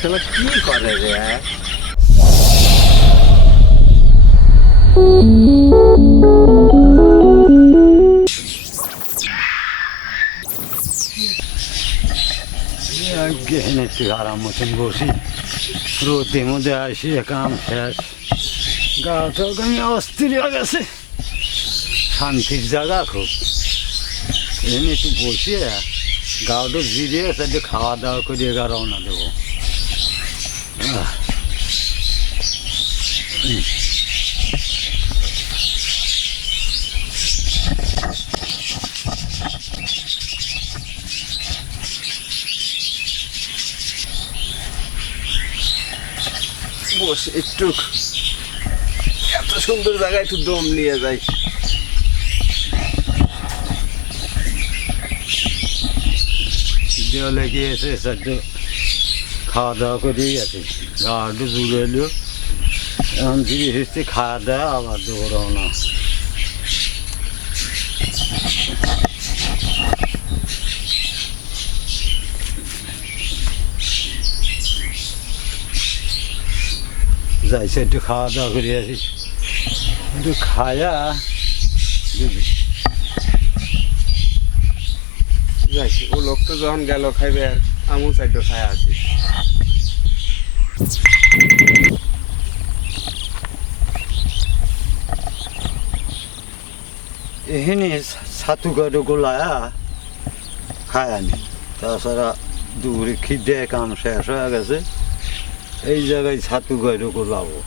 শালা কি করে রে? একটু আরাম মতন বসি, রোদের মধ্যে আসি, কাম শেষ, গাটা আমি অস্থির হয়ে গেছে। শান্তির জায়গা খুব, এমনি একটু বসিয়ে গাওটা জিরিয়ে একটু খাওয়া দাওয়া করে রওনা দেবো। বসে একটু, এত সুন্দর জায়গায় একটু দম নিয়ে যাই। দেওয়ালে গিয়েছে একটু খাওয়া দাওয়া করেই গেছে, গা একটু জুড়ে এলো, এখন জিরে এসেছে খাওয়া দাওয়া আবার দেবো রওনা। যাইছে একটু খাওয়া দাওয়া করে আসি, একটু খায়া যাইছি, ও লোক তো যখন গেল খাইবে, আর আমু চাইটো খায় আছি। এখানে ছাতু গাড়ো গোলায়া খায় আনি, তাছাড়া দুপুরে খিদে কাম শেষ হয়ে গেছে, এই জায়গায় ছাতু গাড়ো গোলাবো।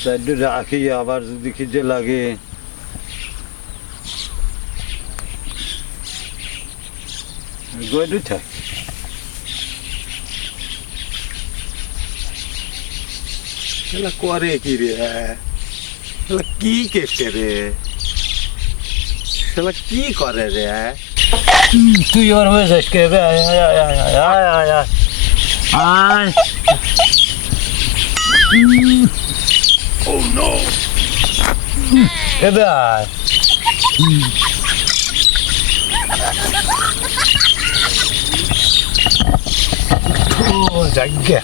সাইডে রাখি, আবার যদি খিদে লাগে গড়ু থাক। শালা করে কি রে? শালা কি কেটে রে? শালা কি করে রে? তুই ওর হয়ে যাস কে? আয় আয় আয় আয় আয় আয় আয় আয়। Oh no! এবে আয়। জায়গা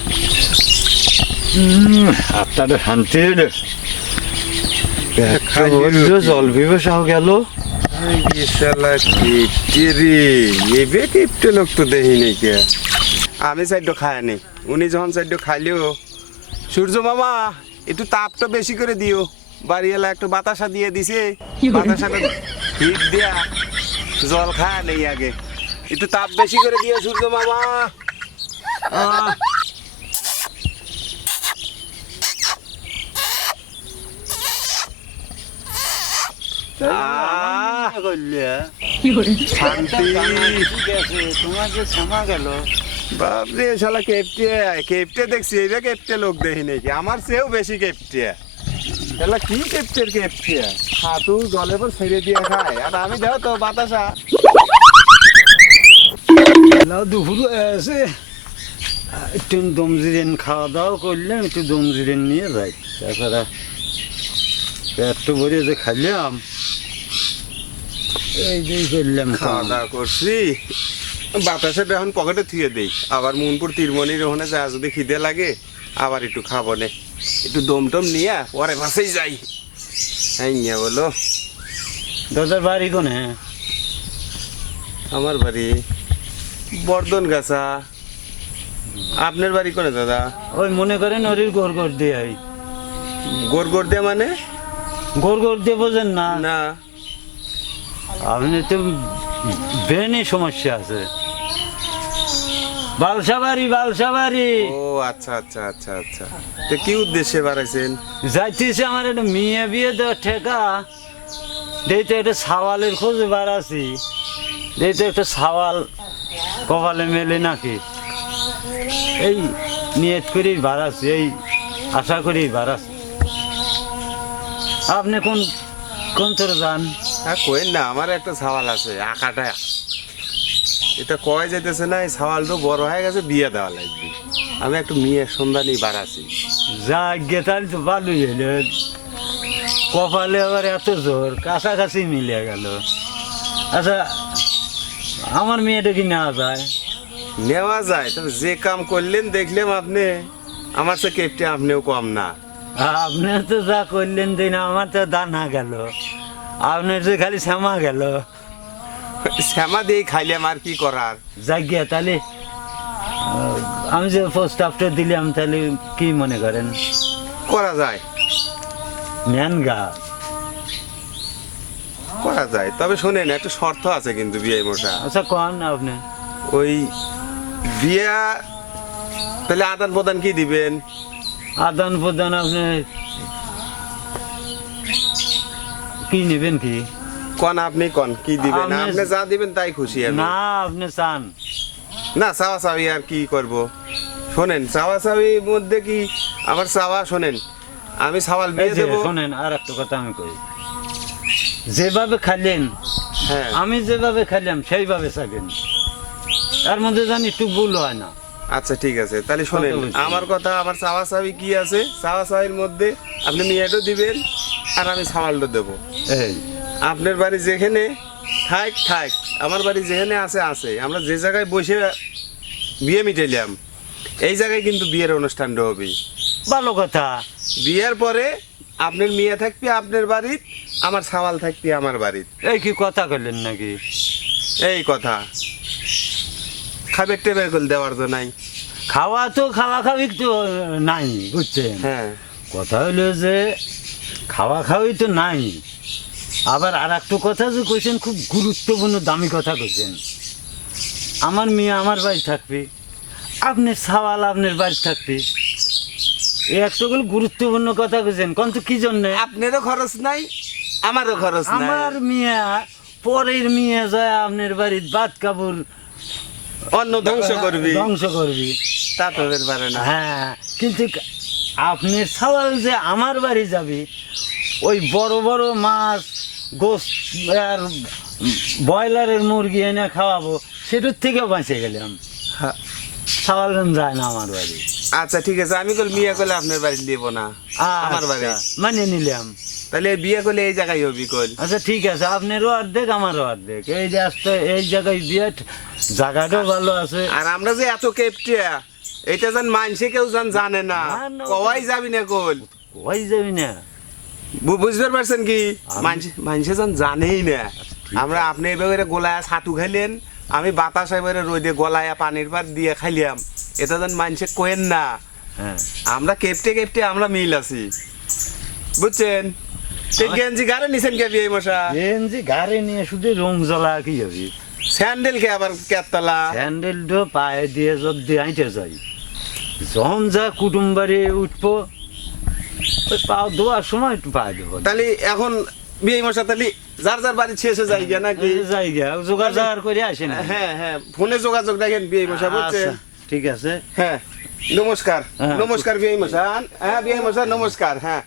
আপনাদের শান্তি হলো, জল বিবেশাও গেল। শালা কেটে রে, এবে কেটে লোক তো দেখিনি কে। আমি সাইডটা খায়নি, উনি যখন সাইডটা খাইলেও, সূর্য মামা একটু তাপটা বেশি করে দিও। বাড়িওয়ালা একটু বাতাসা দিয়ে দিছে, বাতাসাটা হিট দিয়া জল খায় নেই আগে, একটু তাপ বেশি করে দিও সূর্য মামা। তোমার যে ক্ষমা গেল বাপরে, শালা কেপটে কেপটে দেখছি, এইটা কেপটে লোক দেখি নাকি, আমার চেয়েও বেশি কেপটে। শালা কি কেপটের কেপটে, হাতু জলে পর ছেড়ে দিয়ে খায়, আর আমি দেখো তো বাতাসা। দুপুর আছে, একটু দমজিরেন খাওয়া দাওয়া করলাম, একটু দমজিরেন নিয়ে যাই, তাছাড়া পেটটা ভরে যে খাইলাম, এই যে করলাম খাওয়া দাওয়া করছি, বাতাসাটা এখন পকেটে থুয়ে দেই, আবার মুনপুর তিরমনির ওখানে যা যদি খিদে লাগে আবার একটু খাবো নে, একটু দম টম নিয়ে পরে বাসেই যাই। হ্যাঁ নিয়ে বলো। দাদার বাড়ি কোনে? আমার বাড়ি বর্ধন গাছা। আপনার বাড়ি কোনে দাদা? ওই মনে করেন ওর গোর গোর দিয়ে আই। গোর গোর দিয়ে মানে? গোর গোর দিয়ে বোঝেন না? না, আপনি তো ব্রেনে সমস্যা আছে। বালসাবাড়ি, বালসাবাড়ি। ও আচ্ছা আচ্ছা আচ্ছা আচ্ছা, তো কি উদ্দেশ্যে বাড়াইছেন? যাইতেছে আমার একটা মেয়ে বিয়ে দেওয়ার ঠেকা, দেখতে একটা সাওয়ালের খোঁজে বাড়াছি, দেখতে একটা সাওয়াল কপালে মেলে নাকি, এই নিয়ত করেই বাড়াচ্ছি, এই আশা করেই বাড়াচ্ছি। আপনি কোন কোন তোর যান? হ্যাঁ কোয়েন না, আমার একটা সাওয়াল আছে আঁকাটা, এটা কয় যেতেছে না, এই সাওয়ালটা বড় হয়ে গেছে, বিয়ে দেওয়া লাগবে, আমি একটু মেয়ের সন্ধানই বাড়াচ্ছি। যা গেতালি তো ভালোই হইল, কপালে আবার এত জোর, কাছাকাছি মিলে গেল। আচ্ছা আমার মেয়েটা কি নেওয়া যায়? নেওয়া যায়, তবে যে কাম করলেন দেখলাম আপনি, আমার সে কেপটে আপনিও কম না। আপনি তো যা করলেন দিন, আমার তো দানা গেল, আপনার যে খালি শ্যামা গেল। শ্যামা দিয়ে খাইলাম, আর কি করার। যাই গিয়া তাহলে আমি যে প্রস্তাবটা দিলাম তাহলে কি মনে করেন? করা যায়, নেন গা। করা যায়, তবে শোনেন একটা শর্ত আছে কিন্তু বিয়ে মশা। আচ্ছা কন আপনি। ওই বিয়া তাহলে আদান প্রদান কি দিবেন? আদান প্রদান আপনি কি নেবেন কি? কন আপনি কন কি দিবেন? আপনি- আপনি যা দিবেন তাই খুশি আমি। না আপনি চান? না চাওয়া চাওয়ি আর কি করব। শোনেন চাওয়া চাওয়ির মধ্যে কি আমার চাওয়া, শোনেন আমি সাওয়াল এই বিয়ে যে দেবো। শোনেন আর একটা কথা আমি কই, যেভাবে খাইলেন হ্যাঁ আমি যেভাবে খাইলাম সেইভাবে চাইবেন, তার মধ্যে জানি একটু ভুল হয় না। আচ্ছা ঠিক আছে, তাহলে শোনেন কথা বলছি। আমার কথা, আমার চাওয়া চাওয়ি কি আছে, চাওয়া চাওয়ির মধ্যে আপনি মেয়েটাও দিবেন আর আমি সাওয়ালটা দেবো। এই আপনার বাড়ি যেখানে থাক থাক, আমার বাড়ি যেখানে আছে আছে, আমরা যে জায়গায় বসে বিয়ে মিটাইলাম এই জায়গায় কিন্তু বিয়ের অনুষ্ঠানটা হবে। ভালো কথা। বিয়ের পরে আপনার মেয়ে থাকবে আপনার বাড়ির, আমার সাওয়াল থাকবে আমার বাড়ির। এই কি কথা করলেন নাকি? এই কথা খাবার টেবিল করে দেওয়ার তো নাই। খাওয়া তো খাওয়া খাওয়ি তো নাই, বুঝছেন? হ্যাঁ কথা হলো যে খাওয়া খাওয়াই তো নাই, আবার আর একটা কথা যে কইছেন খুব গুরুত্বপূর্ণ দামি কথা কইছেন, আমার মেয়ে আমার বাড়ি থাকবে, আপনার সাওয়াল আপনার বাড়ি থাকবে। এই একটা গুলো গুরুত্বপূর্ণ কথা কইছেন, কোন তো কি জন্যে? আপনারও খরচ নাই আমারও খরচ নাই। আমার মেয়ে পরের মেয়ে যায় আপনার বাড়ির বাদ কাপড় অন্য ধ্বংস করবি, ধ্বংস করবি। তা তো হতে পারে না। হ্যাঁ কিন্তু আপনার সাওয়াল যে আমার বাড়ি যাবে, ওই বড় বড় মাছ গোস্ত আর ব্রয়লারের মুরগি এনে খাওয়াবো, সেটার থেকেও বাঁচে গেলাম। হ্যাঁ। সাওয়াল যায় না আমার বাড়ি। আচ্ছা ঠিক আছে, আমি কল বিয়ে করলে আপনার বাড়ি দিব না, আমার বাড়ি। আচ্ছা, মানে নিলাম। তাহলে বিয়ে করলে এই জায়গায় হবি কল। আচ্ছা ঠিক আছে, আপনারও অর্ধেক আমারও অর্ধেক, এই যে আসতে এই জায়গায় বিয়ে, জায়গাটাও ভালো আছে। আর আমরা যে এত কেপটিয়া এটা যেন মানছে কেউ যেন জানে না, না, না, কওয়াই যাবি না কল। ওই যাবি না। বুঝতে পারছেন কি, মানছে যেন জানেই না। আমরা আপনি এবারে গোলায় ছাতু খাইলেন, আমি বাতাস এবারে রোদে গলায় পানির পাত দিয়ে খাইলাম, এটা যেন মানছে কোয়েন না। হ্যাঁ আমরা কেপটে কেপটে আমরা মিল আছি, বুঝছেন? গেঞ্জি গাড়ে নিছেন কে বিয়ে মশা? গেঞ্জি গাড়ি নিয়ে শুধু রং জ্বলা কি যাবি? স্যান্ডেল কে আবার কেতলা? স্যান্ডেলটা পায়ে দিয়ে যদি আইতে যাই, যখন যা কুটুম বাড়ি উঠবো ওই পাও ধোয়ার সময় একটু পায়ে দেবো। তাহলে এখন বিয়ে মশা তাহলে যার যার বাড়ি শেষে যাই গিয়া নাকি? যাই গা জোগাড় জাগার করে আসে না। হ্যাঁ হ্যাঁ, ফোনে যোগাযোগ রাখেন বিয়ে মশা, বুঝছেন? আচ্ছা, ঠিক আছে। হ্যাঁ নমস্কার, হ্যাঁ। নমস্কার বিয়ে মশা। হ্যাঁ বিয়ে মশা নমস্কার। হ্যাঁ।